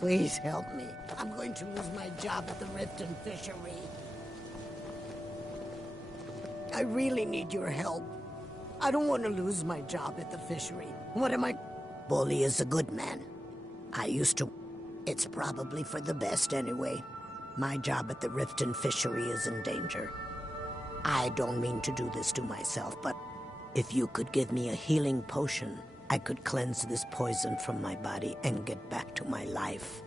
Please help me. I'm going to lose my job at the Riften fishery. I really need your help. I don't want to lose my job at the fishery. What am I... Bully is a good man. I used to... It's probably for the best anyway. My job at the Riften fishery is in danger. I don't mean to do this to myself, but if you could give me a healing potion, I could cleanse this poison from my body and get back to my life.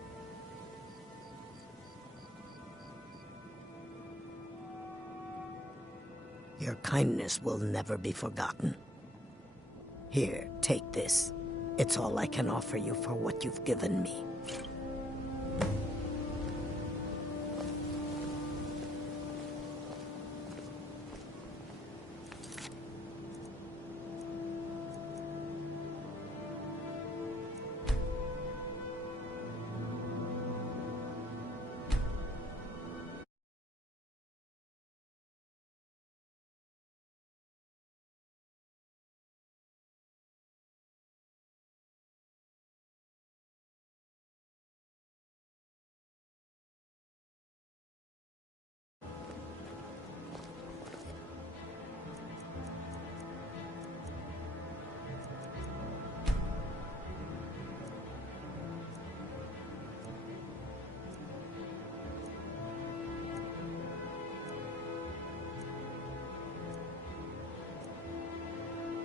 Your kindness will never be forgotten. Here, take this. It's all I can offer you for what you've given me.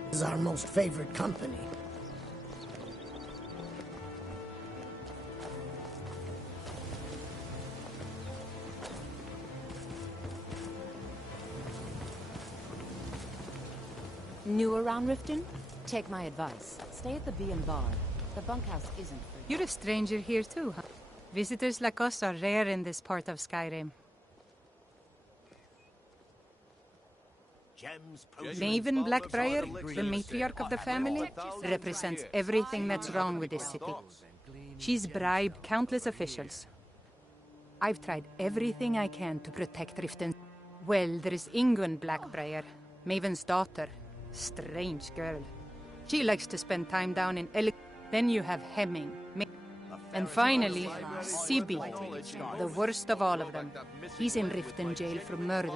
Is our most favorite company. New around Riften? Take my advice. Stay at the Bee and Bar. The bunkhouse isn't free. You're a stranger here too, huh? Visitors like us are rare in this part of Skyrim. Maven Blackbriar, the matriarch of the family, represents everything that's wrong with this city. She's bribed countless officials. I've tried everything I can to protect Riften. Well, there is Ingun Blackbriar, Maven's daughter. Strange girl. She likes to spend time down in Then you have Hemming. And finally, Sibi, the worst of all of them. He's in Riften jail for murder.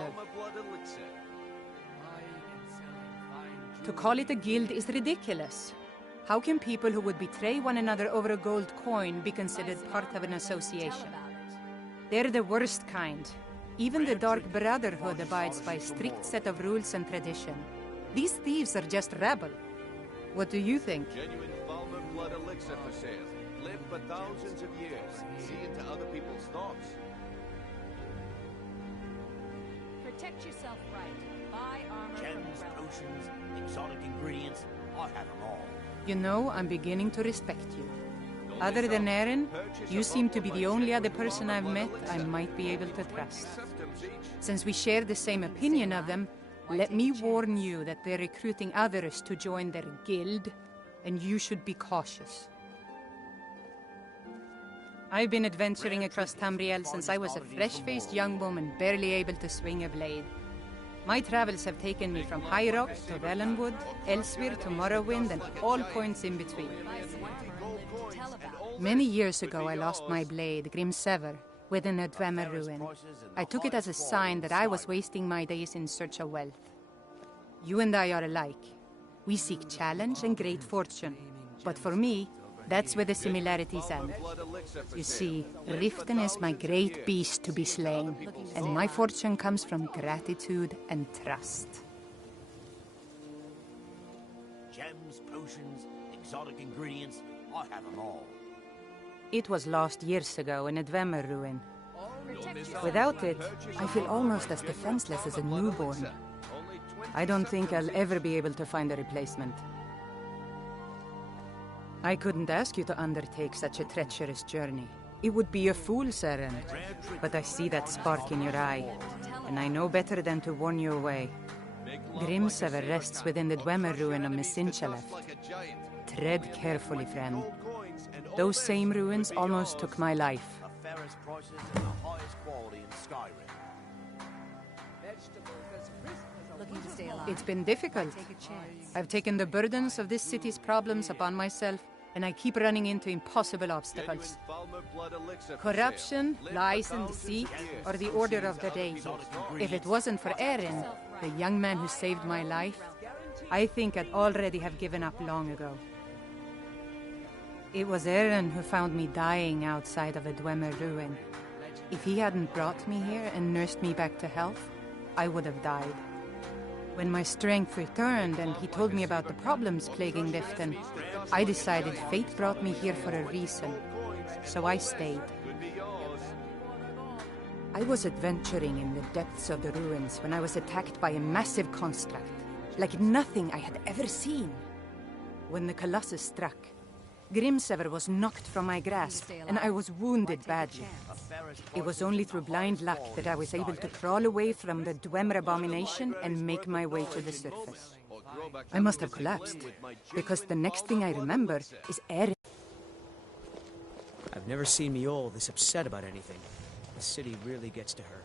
To call it a guild is ridiculous. How can people who would betray one another over a gold coin be considered part of an association? They're the worst kind. Even the Dark Brotherhood abides by a strict set of rules and tradition. These thieves are just rabble. What do you think? Genuine Falmer blood elixir for sale. Live for thousands of years. See into other people's thoughts. Protect yourself right. Buy armor Gems, potions, exotic ingredients. I have them all. You know, I'm beginning to respect you. Other than Eren, you seem to be the only other person I've met I might be able to trust. Since we share the same opinion of them, let me warn you that they're recruiting others to join their guild, and you should be cautious. I've been adventuring across Tamriel since I was a fresh-faced young woman barely able to swing a blade. My travels have taken me from High Rock to Valenwood, Elsewhere to Morrowind, and all points in between. Many years ago I lost my blade, Grimsever, within a Dwemer ruin. I took it as a sign that I was wasting my days in search of wealth. You and I are alike. We seek challenge and great fortune. But for me, that's where the similarities end. You see, Riften is my great beast to be slain, and my fortune comes from gratitude and trust. Gems, potions, exotic ingredients. I have them all. It was lost years ago in a Dwemer ruin. Without it, I feel almost as defenseless as a newborn. I don't think I'll ever be able to find a replacement. I couldn't ask you to undertake such a treacherous journey. It would be a fool's errand. But I see that spark in your eye, and I know better than to warn you away. Grimsever rests within the Dwemer ruin of Misinchalef. Tread carefully, friend. Those same ruins almost took my life. It's been difficult. I've taken the burdens of this city's problems upon myself, and I keep running into impossible obstacles. Corruption, lies and deceit are the order of the day. If it wasn't for Aaron, the young man who saved my life, I think I'd already have given up long ago. It was Aaron who found me dying outside of a Dwemer ruin. If he hadn't brought me here and nursed me back to health, I would have died. When my strength returned and he told me about the problems plaguing Riften, I decided fate brought me here for a reason, so I stayed. I was adventuring in the depths of the ruins when I was attacked by a massive construct, like nothing I had ever seen. When the Colossus struck, Grimsever was knocked from my grasp, and I was wounded badly. It was only through blind luck that I was able to crawl away from the Dwemer abomination and make my way to the surface. I must have collapsed, because the next thing I remember is Erin. I've never seen Miol this upset about anything. The city really gets to her.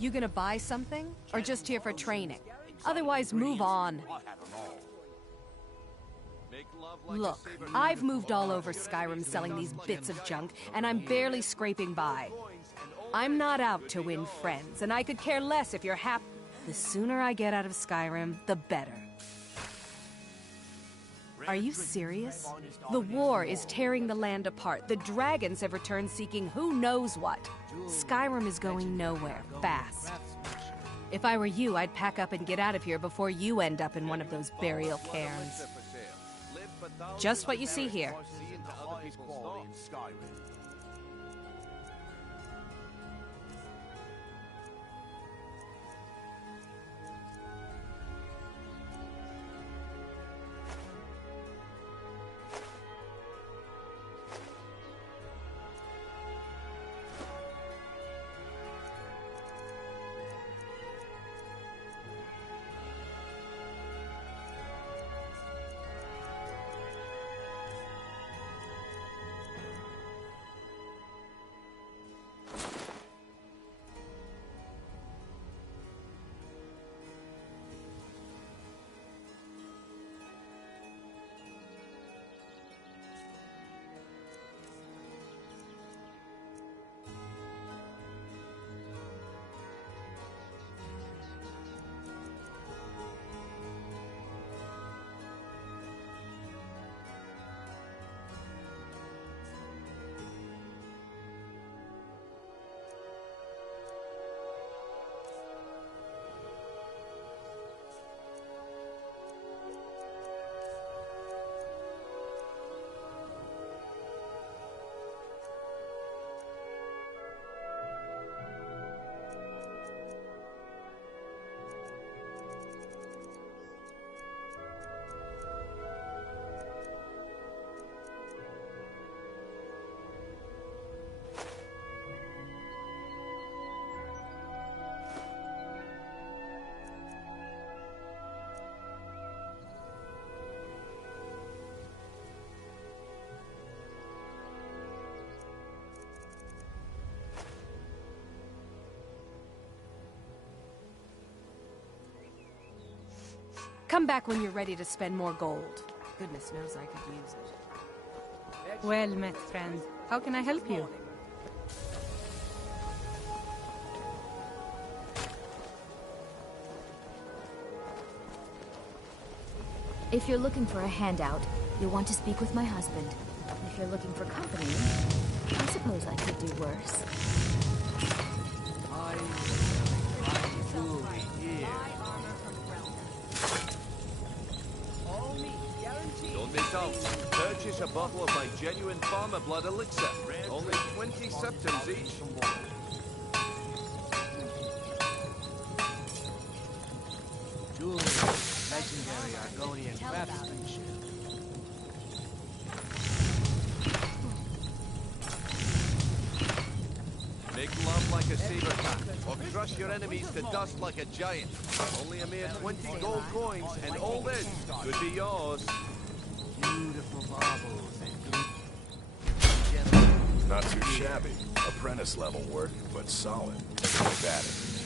You gonna buy something? Or just here for training? Otherwise, move on. Look, I've moved all over Skyrim selling these bits of junk, and I'm barely scraping by. I'm not out to win friends, and I could care less if you're happy. The sooner I get out of Skyrim, the better. Are you serious? The war is tearing the land apart. The dragons have returned seeking who knows what. Skyrim is going nowhere, fast. If I were you, I'd pack up and get out of here before you end up in one of those burial cairns. Just what you see here. Come back when you're ready to spend more gold. Goodness knows I could use it. Well met, friend. How can I help you? If you're looking for a handout, you'll want to speak with my husband. If you're looking for company, I suppose I could do worse. Don't miss out. Purchase a bottle of my genuine farmer blood elixir. Only 20 septums each. Legendary Argonian craftsmanship. Make love like a saber cat, or crush your enemies to dust like a giant. Only a mere 20 gold coins, and all this could be yours. Beautiful marbles and Not too shabby. Apprentice level work, but solid. Keep at it.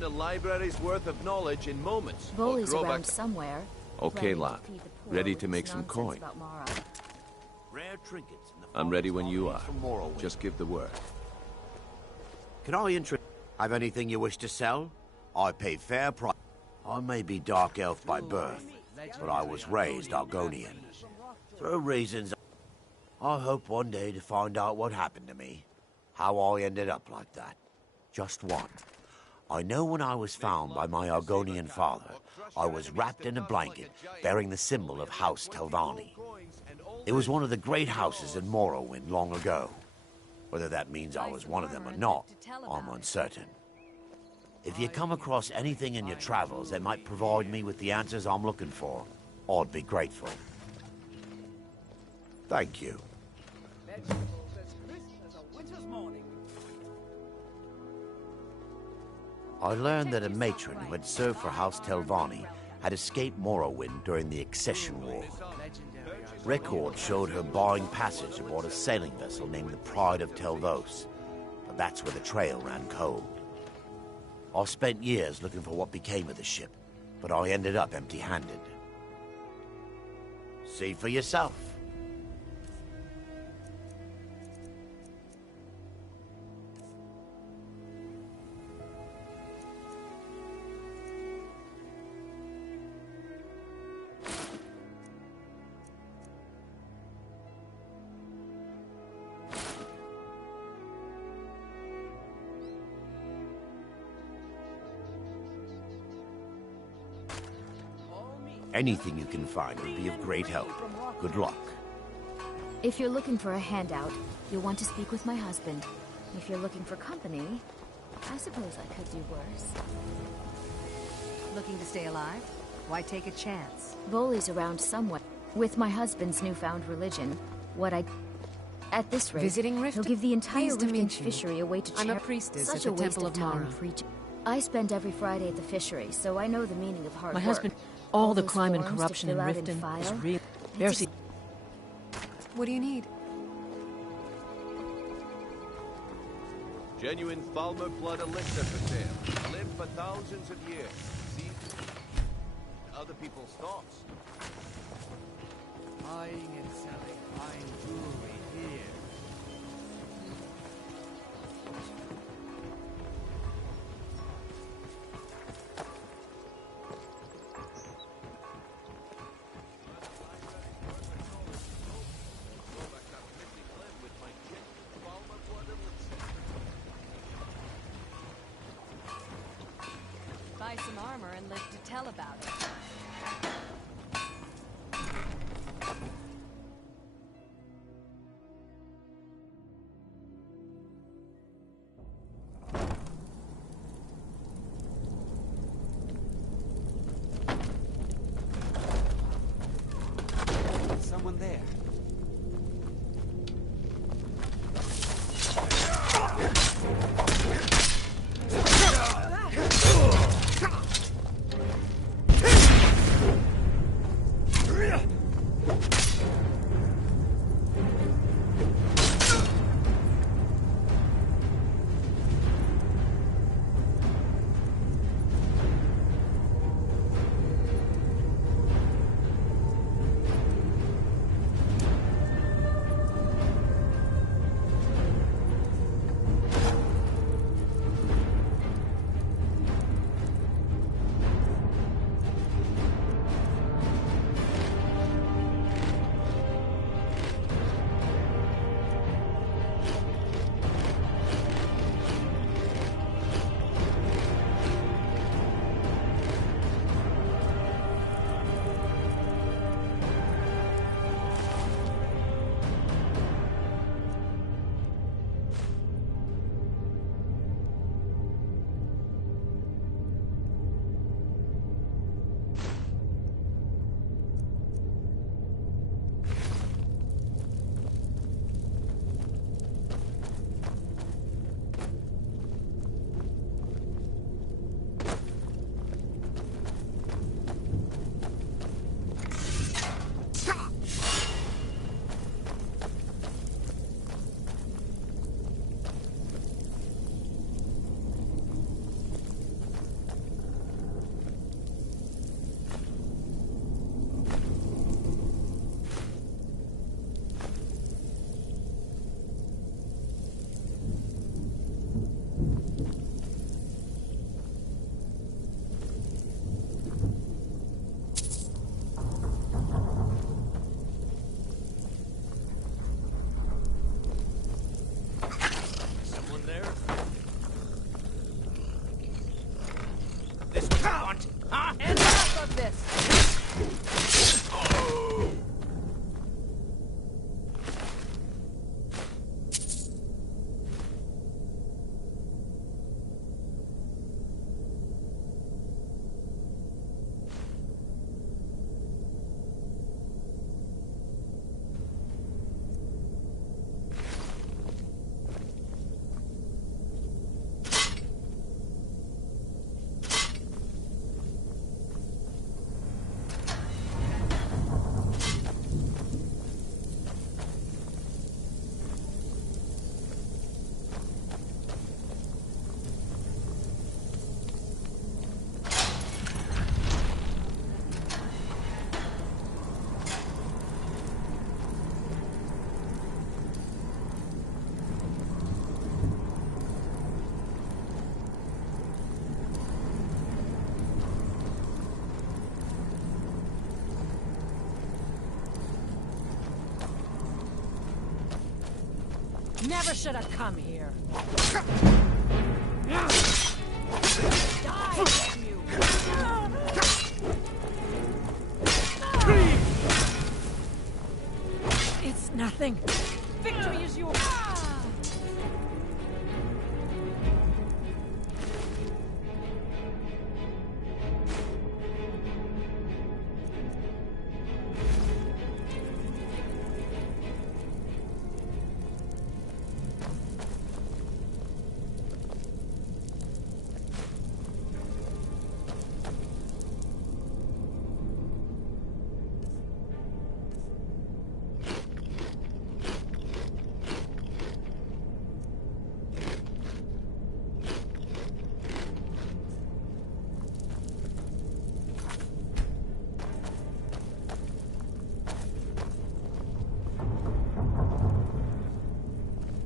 learn a library's worth of knowledge in moments. or Bully's grow around back- somewhere. Okay, planning to lad. feed the poor Ready with to his make some nonsense coin. about Mara. Rare trinkets in the I'm ready when forest you are are. from Morrowind. Just give the word. Can I have anything you wish to sell? I pay fair price. I may be dark elf by birth, but I was raised Argonian. Through reasons, I hope one day to find out what happened to me. How I ended up like that. Just one. I know when I was found by my Argonian father, I was wrapped in a blanket bearing the symbol of House Telvanni. It was one of the great houses in Morrowind long ago. Whether that means I was one of them or not, I'm uncertain. If you come across anything in your travels that might provide me with the answers I'm looking for, I'd be grateful. Thank you. I learned that a matron who had served for House Telvanni had escaped Morrowind during the Accession War. Records showed her buying passage aboard a sailing vessel named the Pride of Telvos, but that's where the trail ran cold. I spent years looking for what became of the ship, but I ended up empty-handed. See for yourself. Anything you can find would be of great help. Good luck. If you're looking for a handout, you'll want to speak with my husband. If you're looking for company, I suppose I could do worse. Looking to stay alive? Why take a chance? Bully's around somewhere. With my husband's newfound religion, at this rate, Visiting Rift? he'll give the entire Pleased to Rift meet you. fishery away to I'm a charity. priestess Such at the a waste Temple of time Mara. preaching. I spend every Friday at the fishery, so I know the meaning of hard My work. husband, all the those crime and forms to corruption in fill out and Riften is file. real. It's What do you need? Genuine Falmer blood elixir for sale. Live for thousands of years. See other people's thoughts. Buying and selling fine jewelry here. Buy some armor and live to tell about it. Someone there. there. This what you want, huh? Enough of this! Never should have come here. Die, damn you! It's nothing. Victory is yours.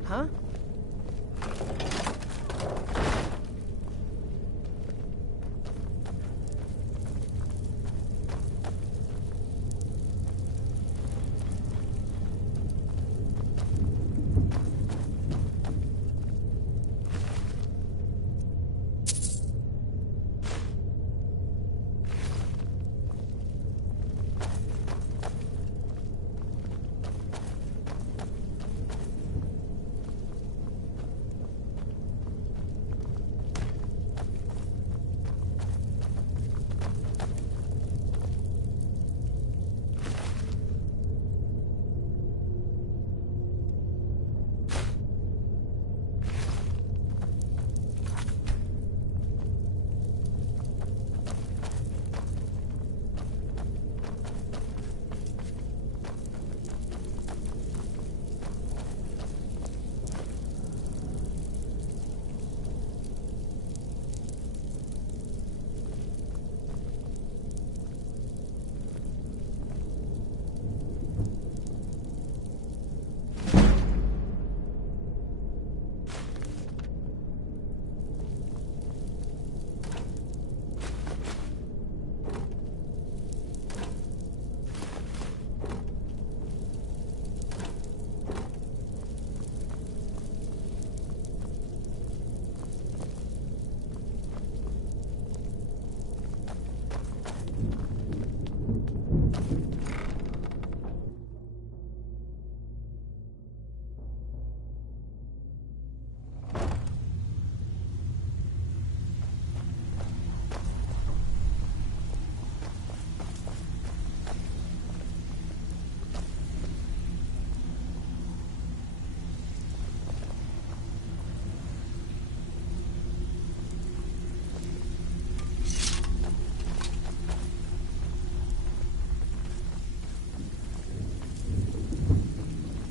Huh?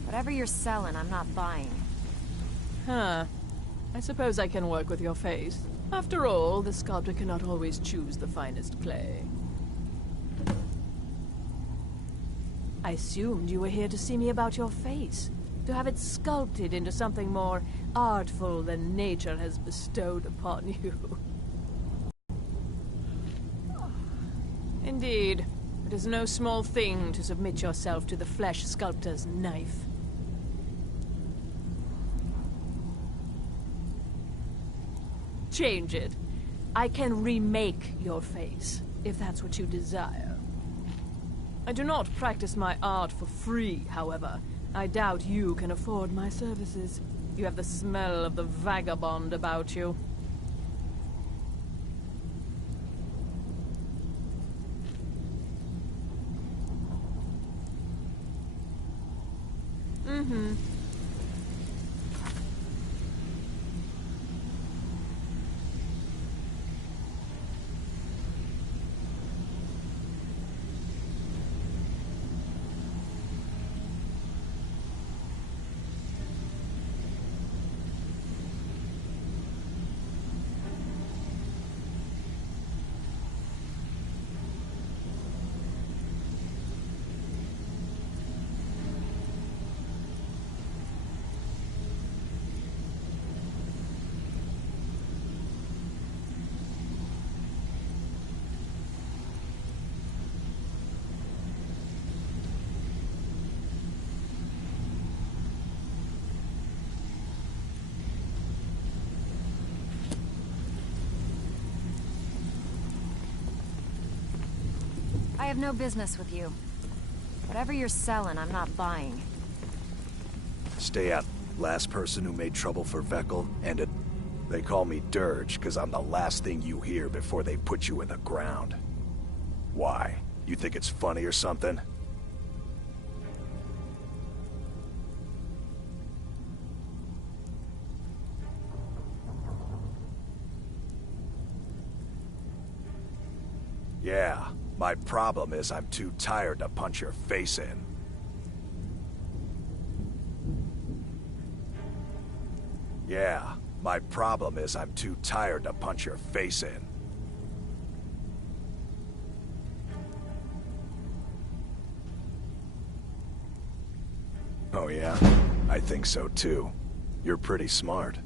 Whatever you're selling, I'm not buying. Huh. I suppose I can work with your face. After all, the sculptor cannot always choose the finest clay. I assumed you were here to see me about your face. To have it sculpted into something more artful than nature has bestowed upon you. Indeed. It is no small thing to submit yourself to the flesh sculptor's knife. change it. I can remake your face, if that's what you desire. I do not practice my art for free, however. I doubt you can afford my services. You have the smell of the vagabond about you. Mm-hmm. I have no business with you. Whatever you're selling, I'm not buying. Stay out. Last person who made trouble for Veckel ended. They call me Dirge because I'm the last thing you hear before they put you in the ground. Why? You think it's funny or something? Yeah, my problem is I'm too tired to punch your face in. Yeah, my problem is I'm too tired to punch your face in. Oh yeah? I think so too. You're pretty smart.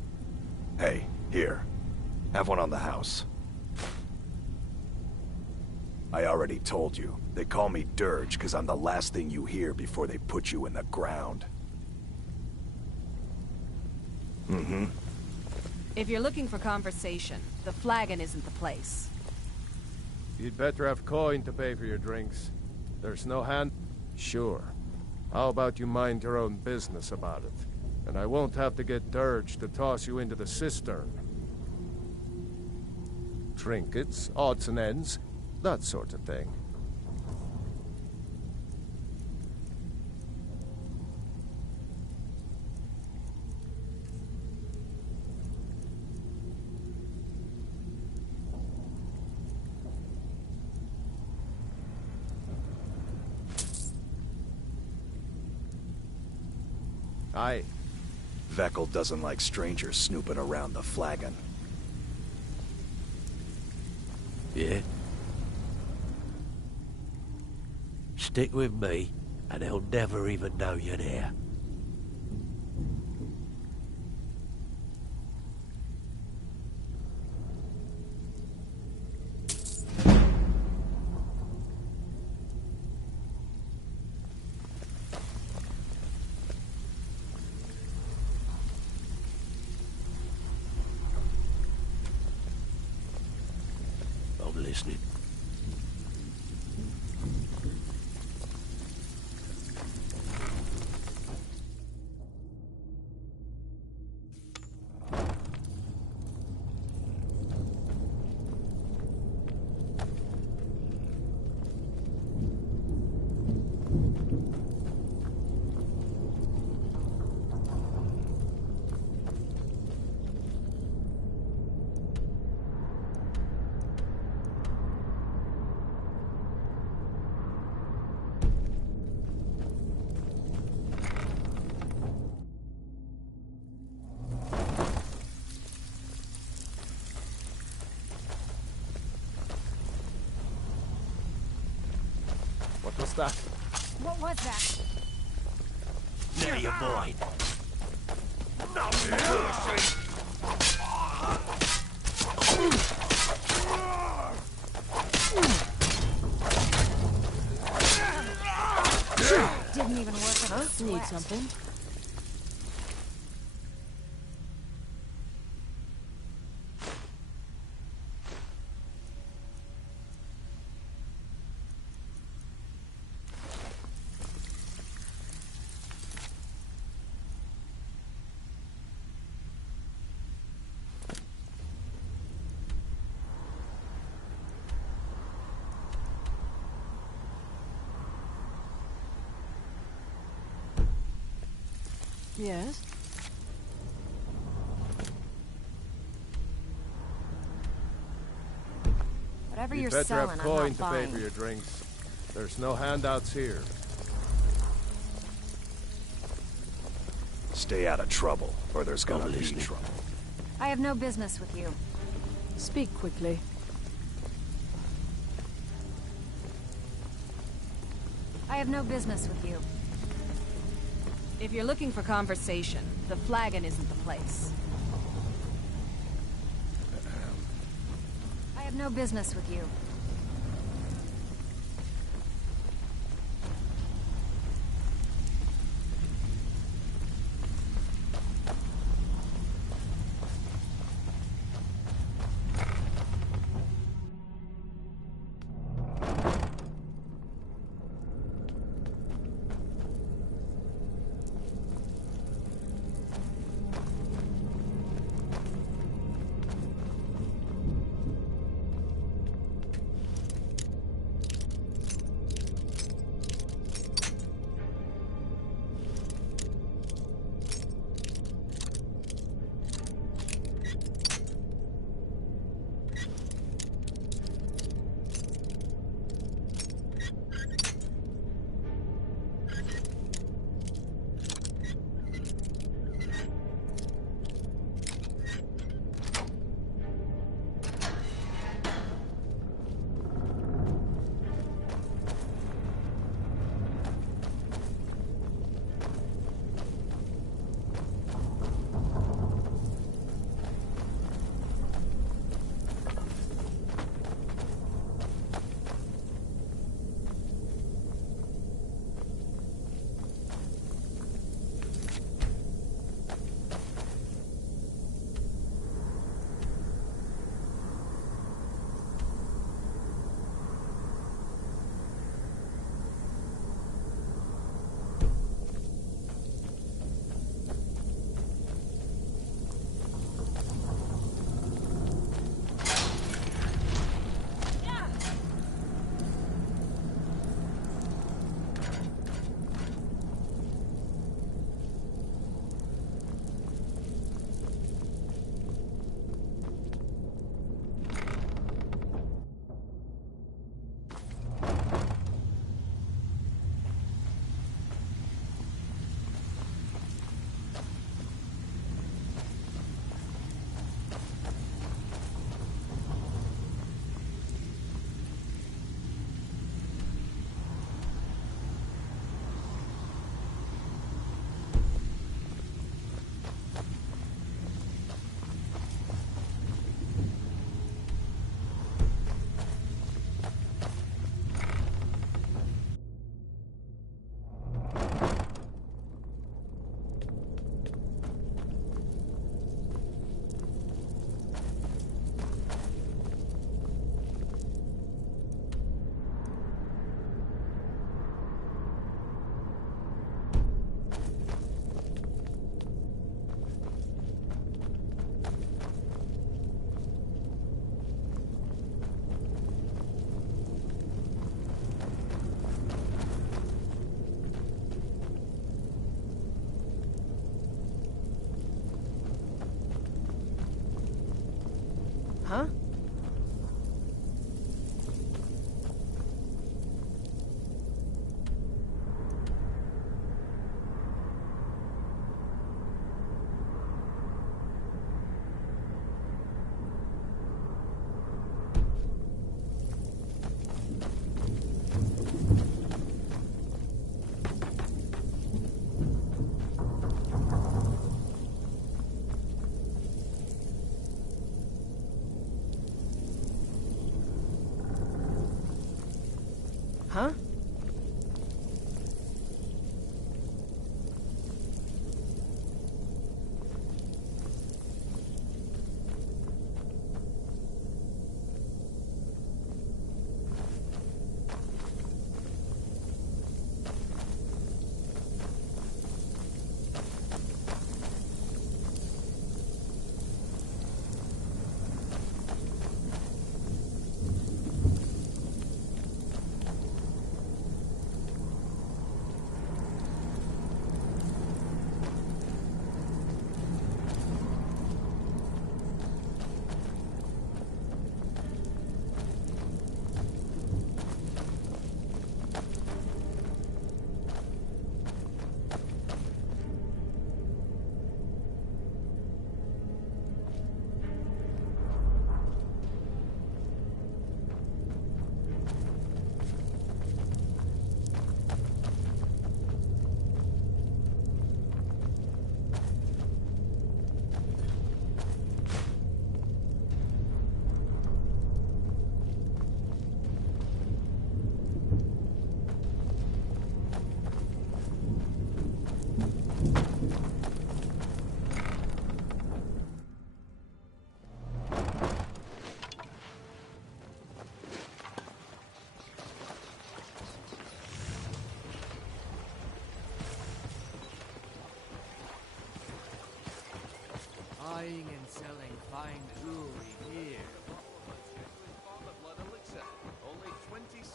Hey, here. Have one on the house. I already told you. They call me Dirge because I'm the last thing you hear before they put you in the ground. Mm-hmm. If you're looking for conversation, the flagon isn't the place. You'd better have coin to pay for your drinks. There's no hand... Sure. How about you mind your own business about it? And I won't have to get Dirge to toss you into the cistern. Trinkets, odds and ends, that sort of thing. Aye. Veckel doesn't like strangers snooping around the flagon. Yeah? Stick with me, and they'll never even know you're there. I'm listening. What was that? What was that? Now you're mine. Didn't even work on a Need something? Yes? Whatever You'd you're better selling, have I'm coin not to pay buying. for your drinks. There's no handouts here. Stay out of trouble, or there's gonna be listening. trouble. I have no business with you. Speak quickly. I have no business with you. If you're looking for conversation, the flagon isn't the place. I have no business with you. Huh? Huh?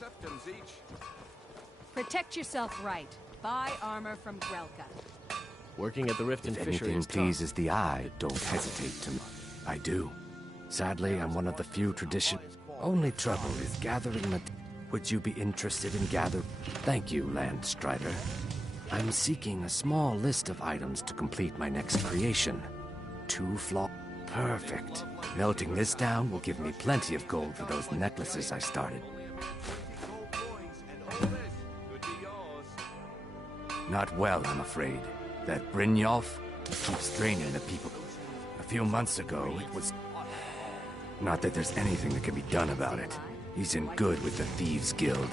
septums each. Protect yourself right. Buy armor from Grelka. Working at the Riften If Fishery anything is tough. pleases the eye, don't hesitate to... I do. Sadly, I'm one of the few tradition... Only trouble is gathering Would you be interested in Thank you, Landstrider. I'm seeking a small list of items to complete my next creation. 2 Perfect. Melting this down will give me plenty of gold for those necklaces I started. Not well, I'm afraid. That Brynjolf keeps draining the people. A few months ago, it was... Not that there's anything that can be done about it. He's in good with the Thieves' Guild.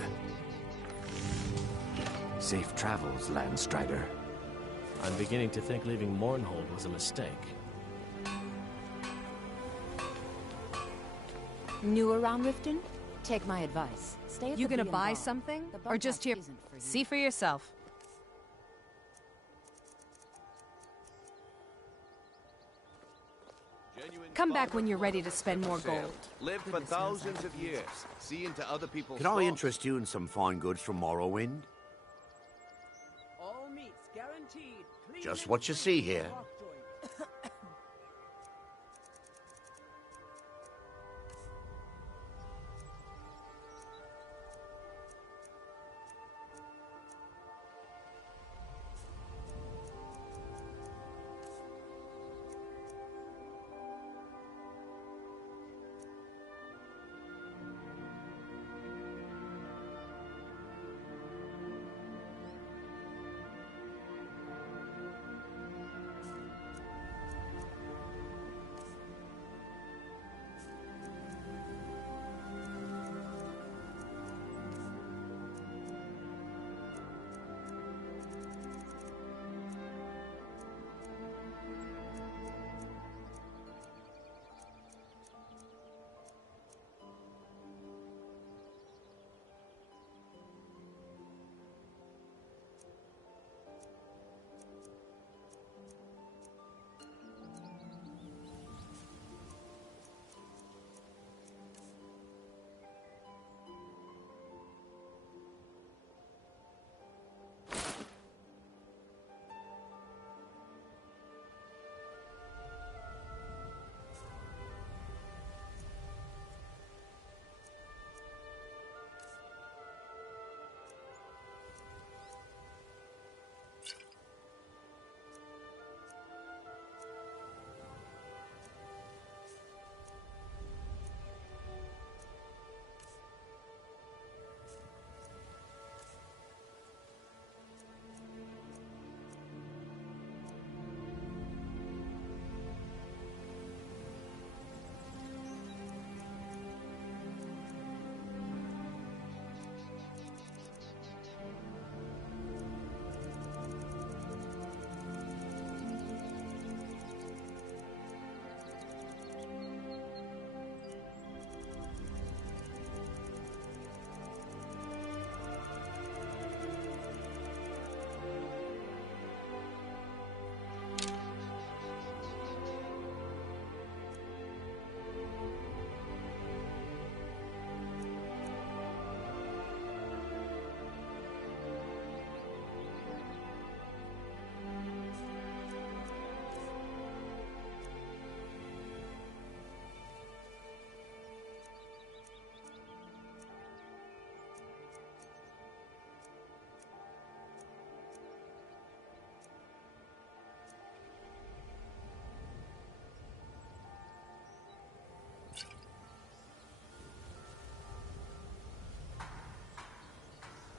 Safe travels, Landstrider. I'm beginning to think leaving Mournhold was a mistake. New around Riften? Take my advice. Stay at You the gonna Bee and buy Ball. something? The Or just here? Broadcast isn't for you. See for yourself. Come back when you're ready to spend more gold. Live for thousands of years. See into other people's Can I thoughts. interest you in some fine goods from Morrowind? All meats guaranteed. Just what you see here.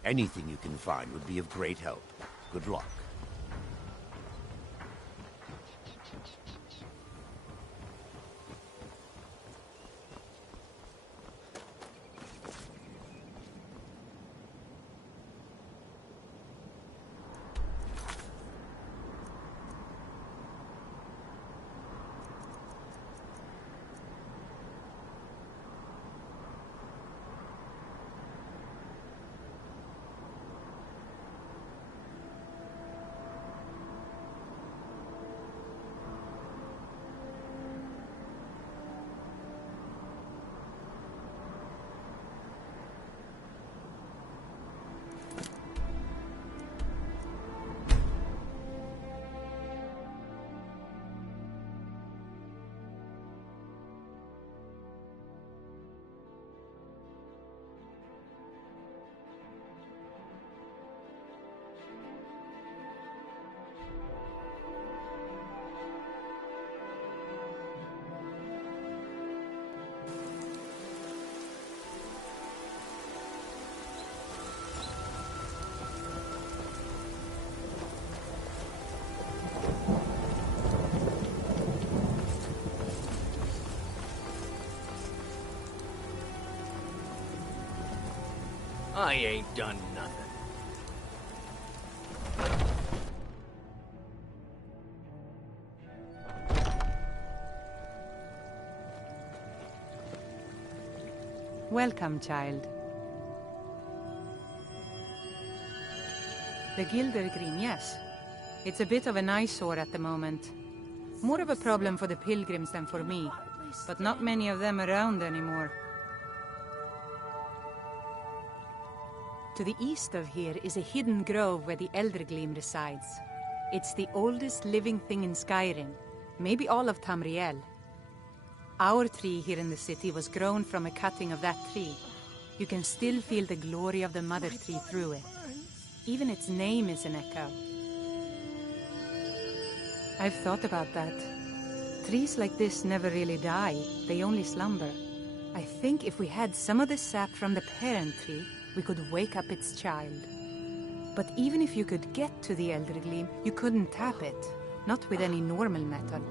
Anything you can find would be of great help. Good luck. I ain't done nothing. Welcome, child. The Gildergreen, yes. It's a bit of an eyesore at the moment. More of a problem for the pilgrims than for me, but not many of them around anymore. To the east of here is a hidden grove where the Eldergleam resides. It's the oldest living thing in Skyrim, maybe all of Tamriel. Our tree here in the city was grown from a cutting of that tree. You can still feel the glory of the mother tree through it. Even its name is an echo. I've thought about that. Trees like this never really die, they only slumber. I think if we had some of the sap from the parent tree, we could wake up its child. But even if you could get to the Eldergleam, you couldn't tap it. Not with any normal metal.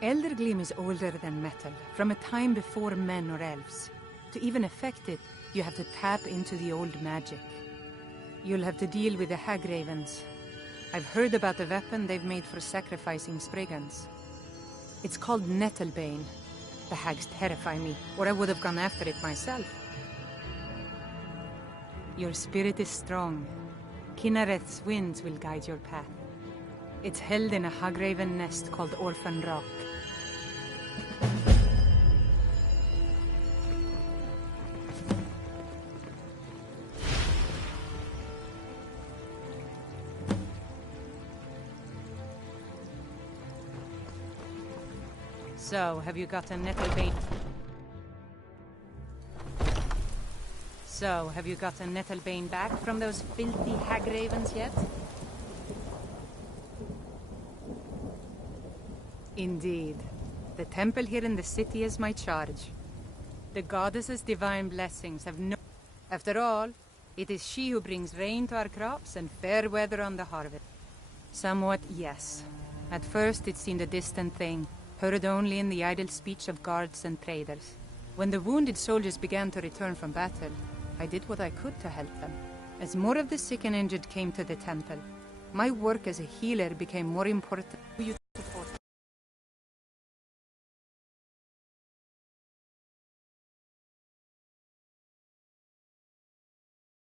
Eldergleam is older than metal, from a time before men or elves. To even affect it, you have to tap into the old magic. You'll have to deal with the Hagravens. I've heard about the weapon they've made for sacrificing Spriggans. It's called Nettlebane. The hags terrify me, or I would have gone after it myself. Your spirit is strong. Kinnereth's winds will guide your path. It's held in a Hagraven nest called Orphan Rock. So, have you got a Nettlebane? So, have you got a Nettlebane back from those filthy Hagravens yet? Indeed. The temple here in the city is my charge. The goddess's divine blessings have no... After all, it is she who brings rain to our crops and fair weather on the harvest. Somewhat, yes. At first it seemed a distant thing, heard only in the idle speech of guards and traders. When the wounded soldiers began to return from battle, I did what I could to help them. As more of the sick and injured came to the temple, my work as a healer became more important.